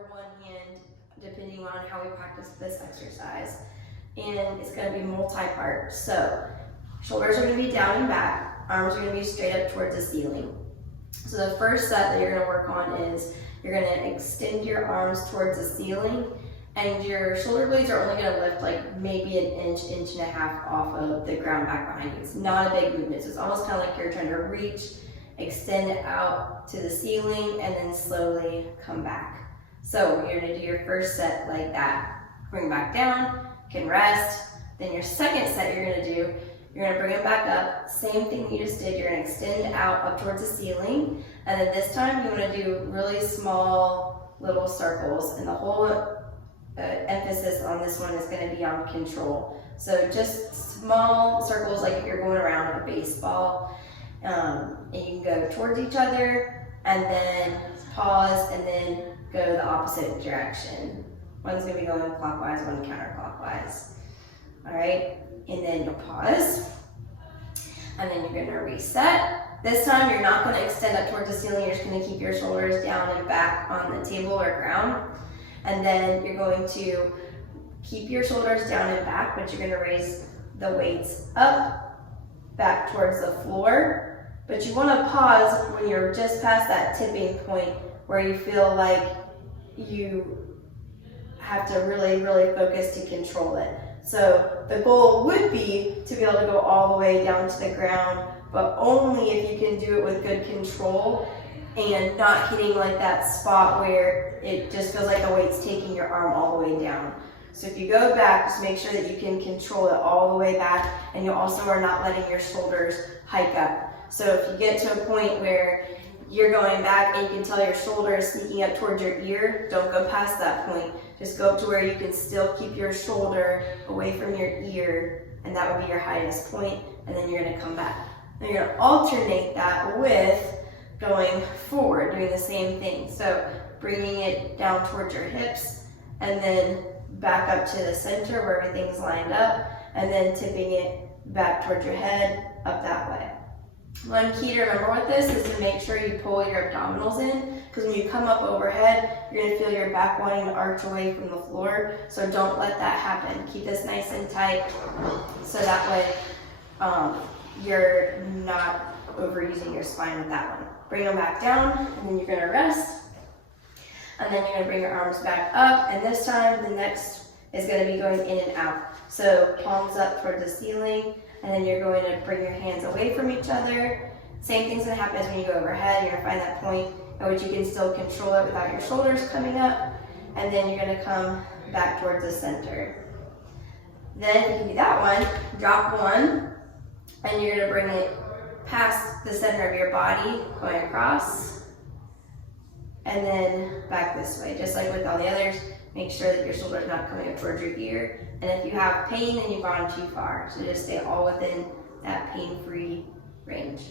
or one hand, depending on how we practice this exercise. And it's going to be multi-part. So shoulders are going to be down and back, arms are going to be straight up towards the ceiling. So the first set that you're going to work on is you're going to extend your arms towards the ceiling, and your shoulder blades are only going to lift like maybe an inch, inch and a half off of the ground back behind you. It's not a big movement, so it's almost kind of like you're trying to reach, extend out to the ceiling, and then slowly come back. So you're going to do your first set like that. Bring back down, can rest. Then your second set you're going to do, you're going to bring it back up. Same thing you just did. You're going to extend out up towards the ceiling. And then this time you want to do really small little circles. And the whole emphasis on this one is going to be on control. So just small circles like if you're going around a baseball. And you can go towards each other and then pause and then go the opposite direction. One's going to be going clockwise, one counterclockwise. All right, and then you'll pause, and then you're going to reset. This time you're not going to extend up towards the ceiling, you're just going to keep your shoulders down and back on the table or ground. And then you're going to keep your shoulders down and back, but you're going to raise the weights up, back towards the floor. But you want to pause when you're just past that tipping point where you feel like you have to really, really focus to control it. So the goal would be to be able to go all the way down to the ground, but only if you can do it with good control and not hitting like that spot where it just feels like the weight's taking your arm all the way down. So if you go back, just make sure that you can control it all the way back, and you also are not letting your shoulders hike up. So if you get to a point where you're going back and you can tell your shoulder is sneaking up towards your ear, don't go past that point. Just go up to where you can still keep your shoulder away from your ear, and that would be your highest point, and then you're going to come back. Then you're going to alternate that with going forward, doing the same thing. So bringing it down towards your hips, and then back up to the center where everything's lined up, and then tipping it back towards your head, up that way. One key to remember with this is to make sure you pull your abdominals in, because when you come up overhead, you're going to feel your back wanting to arch away from the floor, so don't let that happen. Keep this nice and tight so that way you're not overusing your spine with that one. Bring them back down, and then you're going to rest, and then you're going to bring your arms back up, and this time the next is going to be going in and out. So palms up towards the ceiling, and then you're going to bring your hands away from each other. Same thing's going to happen as when you go overhead. You're going to find that point at which you can still control it without your shoulders coming up, and then you're going to come back towards the center. Then you can do that one, drop one, and you're going to bring it past the center of your body, going across, and then back this way. Just like with all the others, make sure that your shoulder's not coming up towards your ear. And if you have pain, then you've gone too far. So just stay all within that pain-free range.